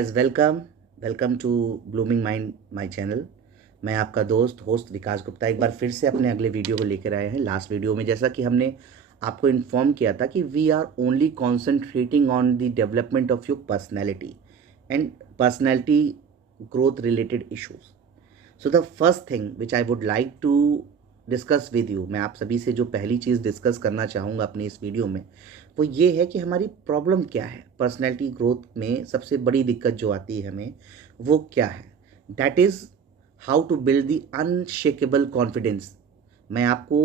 Guys, welcome welcome to Blooming Mind my channel. मैं आपका दोस्त होस्ट विकास गुप्ता एक बार फिर से अपने अगले वीडियो को लेकर आए हैं। लास्ट वीडियो में जैसा कि हमने आपको इन्फॉर्म किया था कि we are only concentrating on the development of your personality and personality growth related issues. So the first thing which I would like to discuss with you, मैं आप सभी से जो पहली चीज़ डिस्कस करना चाहूँगा अपनी इस वीडियो में, वो ये है कि हमारी प्रॉब्लम क्या है। पर्सनैलिटी ग्रोथ में सबसे बड़ी दिक्कत जो आती है हमें, वो क्या है? That is how to build the unshakable confidence. मैं आपको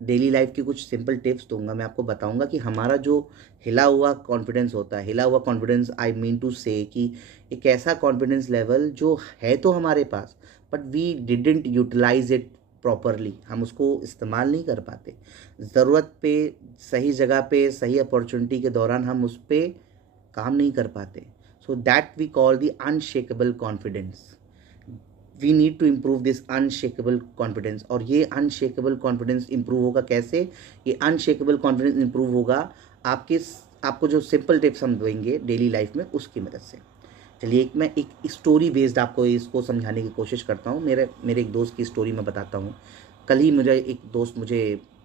डेली लाइफ की कुछ सिंपल टिप्स दूंगा। मैं आपको बताऊंगा कि हमारा जो हिला हुआ कॉन्फिडेंस होता है, हिला हुआ कॉन्फिडेंस आई मीन टू से कि एक ऐसा कॉन्फिडेंस लेवल जो है तो हमारे पास, but we didn't utilise it properly. हम उसको इस्तेमाल नहीं कर पाते। ज़रूरत पे, सही जगह पे, सही अपॉर्चुनिटी के दौरान हम उस पर काम नहीं कर पाते। So that we call the unshakable confidence. We need to improve this unshakable confidence. और ये अनशेकेबल कॉन्फिडेंस इंप्रूव होगा कैसे? ये अनशेकेबल कॉन्फिडेंस इंप्रूव होगा आपको जो सिंपल टिप्स हम देंगे डेली लाइफ में, उसकी मदद से। चलिए, मैं एक स्टोरी बेस्ड आपको इसको समझाने की कोशिश करता हूँ। मेरे एक दोस्त की स्टोरी मैं बताता हूँ। कल ही मुझे एक दोस्त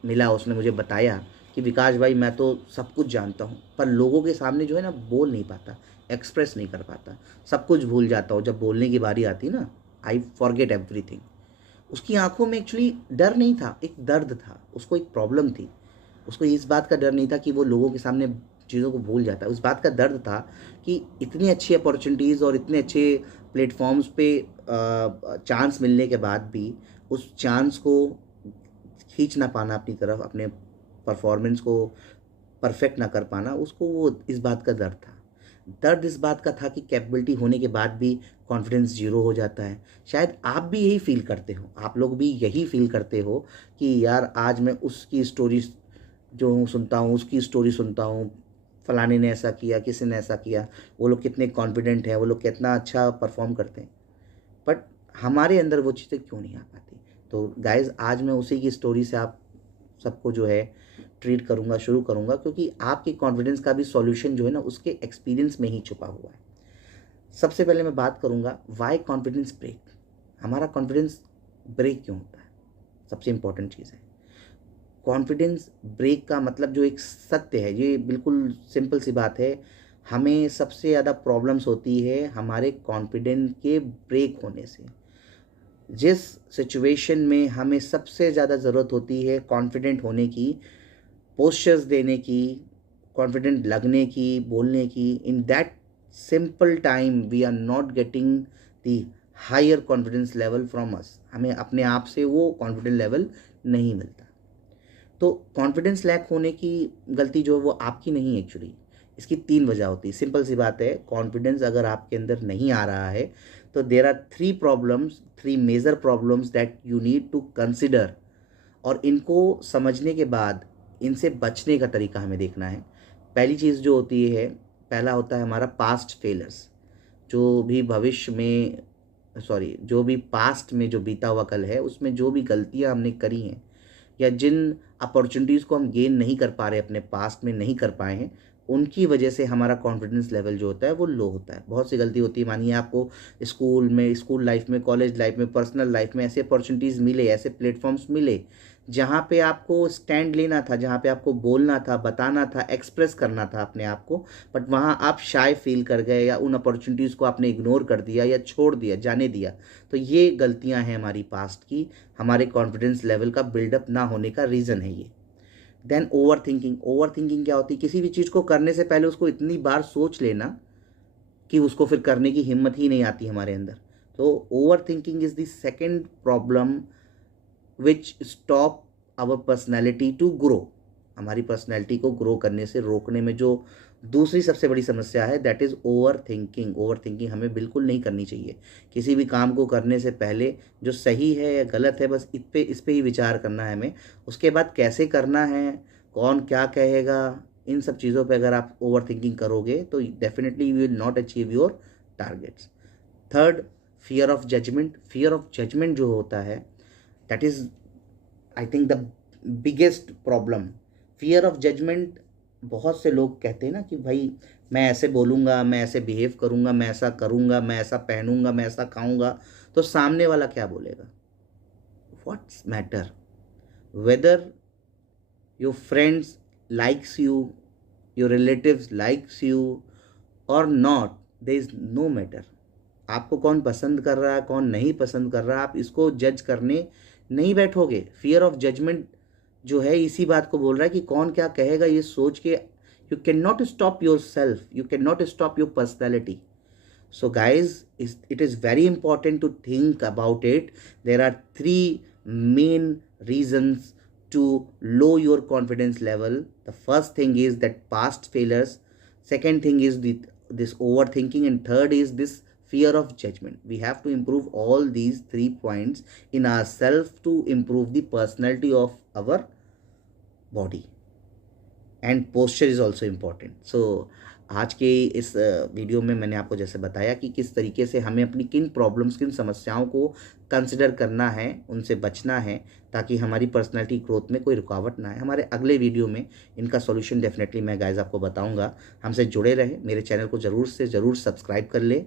मिला, उसने मुझे बताया कि विकास भाई, मैं तो सब कुछ जानता हूँ पर लोगों के सामने जो है ना, बोल नहीं पाता, एक्सप्रेस नहीं कर पाता, सब कुछ भूल जाता हूँ। जब बोलने की बारी आती ना, आई फॉरगेट एवरीथिंग। उसकी आंखों में एक्चुअली डर नहीं था, एक दर्द था। उसको एक प्रॉब्लम थी। उसको इस बात का डर नहीं था कि वो लोगों के सामने चीज़ों को भूल जाता है। उस बात का दर्द था कि इतनी अच्छी अपॉर्चुनिटीज़ और इतने अच्छे प्लेटफॉर्म्स पे चांस मिलने के बाद भी उस चांस को खींच ना पाना अपनी तरफ, अपने परफॉर्मेंस को परफेक्ट ना कर पाना, उसको वो इस बात का दर्द था। दर्द इस बात का था कि कैपेबिलिटी होने के बाद भी कॉन्फिडेंस जीरो हो जाता है। शायद आप भी यही फील करते हो, आप लोग भी यही फील करते हो कि यार, आज मैं उसकी स्टोरी जो सुनता हूँ, उसकी स्टोरी सुनता हूँ, फलाने ने ऐसा किया, किसी ने ऐसा किया, वो लोग कितने कॉन्फिडेंट हैं, वो लोग कितना अच्छा परफॉर्म करते हैं, बट हमारे अंदर वो चीज़ें क्यों नहीं आ पाती? तो गाइज, आज मैं उसी की स्टोरी से आप सबको जो है ट्रीट करूँगा, शुरू करूँगा, क्योंकि आपके कॉन्फिडेंस का भी सॉल्यूशन जो है ना, उसके एक्सपीरियंस में ही छुपा हुआ है। सबसे पहले मैं बात करूँगा वाई कॉन्फिडेंस ब्रेक। हमारा कॉन्फिडेंस ब्रेक क्यों होता है? सबसे इंपॉर्टेंट चीज़ है कॉन्फिडेंस ब्रेक का मतलब, जो एक सत्य है, ये बिल्कुल सिंपल सी बात है। हमें सबसे ज़्यादा प्रॉब्लम्स होती है हमारे कॉन्फिडेंस के ब्रेक होने से। जिस सिचुएशन में हमें सबसे ज़्यादा ज़रूरत होती है कॉन्फिडेंट होने की, पोस्चर्स देने की, कॉन्फिडेंट लगने की, बोलने की, in that simple time we are not getting the higher confidence level from us. हमें अपने आप से वो कॉन्फिडेंस लेवल नहीं मिलता। तो कॉन्फिडेंस लैक होने की गलती जो है वो आपकी नहीं है एक्चुअली। इसकी तीन वजह होती है। सिंपल सी बात है, कॉन्फिडेंस अगर आपके अंदर नहीं आ रहा है तो there are three major problems that you need to consider. और इनको समझने के बाद इनसे बचने का तरीका हमें देखना है। पहली चीज़ जो होती है, पहला होता है हमारा पास्ट फेलर्स। जो भी भविष्य में, सॉरी, जो भी पास्ट में जो बीता हुआ कल है, उसमें जो भी गलतियां हमने करी हैं या जिन अपॉर्चुनिटीज़ को हम गेन नहीं कर पा रहे, अपने पास्ट में नहीं कर पाए हैं, उनकी वजह से हमारा कॉन्फिडेंस लेवल जो होता है वो लो होता है। बहुत सी गलती होती है। मानिए आपको स्कूल लाइफ में, कॉलेज लाइफ में, पर्सनल लाइफ में ऐसे अपॉर्चुनिटीज़ मिले, ऐसे प्लेटफॉर्म्स मिले जहाँ पे आपको स्टैंड लेना था, जहाँ पे आपको बोलना था, बताना था, एक्सप्रेस करना था अपने आप को, बट वहाँ आप शाय फील कर गए या उन अपॉर्चुनिटीज़ को आपने इग्नोर कर दिया या छोड़ दिया, जाने दिया। तो ये गलतियाँ हैं हमारी पास्ट की, हमारे कॉन्फिडेंस लेवल का बिल्डअप ना होने का रीज़न है ये। देन ओवर थिंकिंग क्या होती है? किसी भी चीज़ को करने से पहले उसको इतनी बार सोच लेना कि उसको फिर करने की हिम्मत ही नहीं आती हमारे अंदर। तो over thinking is the second problem which stop our personality to grow. हमारी पर्सनैलिटी को ग्रो करने से रोकने में जो दूसरी सबसे बड़ी समस्या है, that is over thinking. Over thinking हमें बिल्कुल नहीं करनी चाहिए। किसी भी काम को करने से पहले जो सही है या गलत है, बस इस पे ही विचार करना है हमें। उसके बाद कैसे करना है, कौन क्या कहेगा, इन सब चीज़ों पे अगर आप ओवर थिंकिंग करोगे तो definitely you will not achieve your targets. Third, fear of judgement. Fear of judgement जो होता है, that is I think the biggest problem. Fear of judgment बहुत से लोग कहते हैं ना कि भाई मैं ऐसे बोलूँगा, मैं ऐसे बिहेव करूँगा, मैं ऐसा करूँगा, मैं ऐसा पहनूँगा, मैं ऐसा खाऊँगा, तो सामने वाला क्या बोलेगा? What's matter whether your friends likes you, your relatives likes you और not, there is no matter. आपको कौन पसंद कर रहा है, कौन नहीं पसंद कर रहा है, आप इसको जज करने नहीं बैठोगे। फियर ऑफ जजमेंट जो है इसी बात को बोल रहा है कि कौन क्या कहेगा ये सोच के you can not stop your self, you can not stop your personality. So guys, it is very important to think about it. There are three main reasons to low your confidence level. The first thing is that past failures. Second thing is this overthinking, and third is this fear of judgment. We have to improve all these 3 points in ourselves to improve the personality of our body. And posture is also important. So आज के इस video में मैंने आपको जैसे बताया कि किस तरीके से हमें अपनी किन प्रॉब्लम्स, किन समस्याओं को कंसिडर करना है, उनसे बचना है, ताकि हमारी पर्सनैलिटी ग्रोथ में कोई रुकावट ना आए। हमारे अगले वीडियो में इनका सॉल्यूशन डेफिनेटली मैं गाइज आपको बताऊंगा। हमसे जुड़े रहे, मेरे चैनल को ज़रूर से ज़रूर सब्सक्राइब कर ले,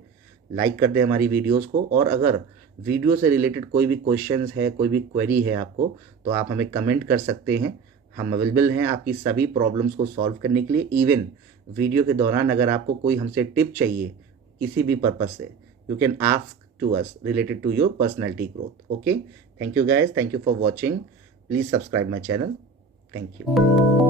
लाइक कर दे हमारी वीडियोज़ को, और अगर वीडियो से रिलेटेड कोई भी क्वेश्चंस है, कोई भी क्वेरी है आपको, तो आप हमें कमेंट कर सकते हैं। हम अवेलेबल हैं आपकी सभी प्रॉब्लम्स को सॉल्व करने के लिए। इवन वीडियो के दौरान अगर आपको कोई हमसे टिप चाहिए किसी भी पर्पज से, you can ask to us related to your personality growth. Okay, thank you guys, thank you for watching, please subscribe my channel, thank you.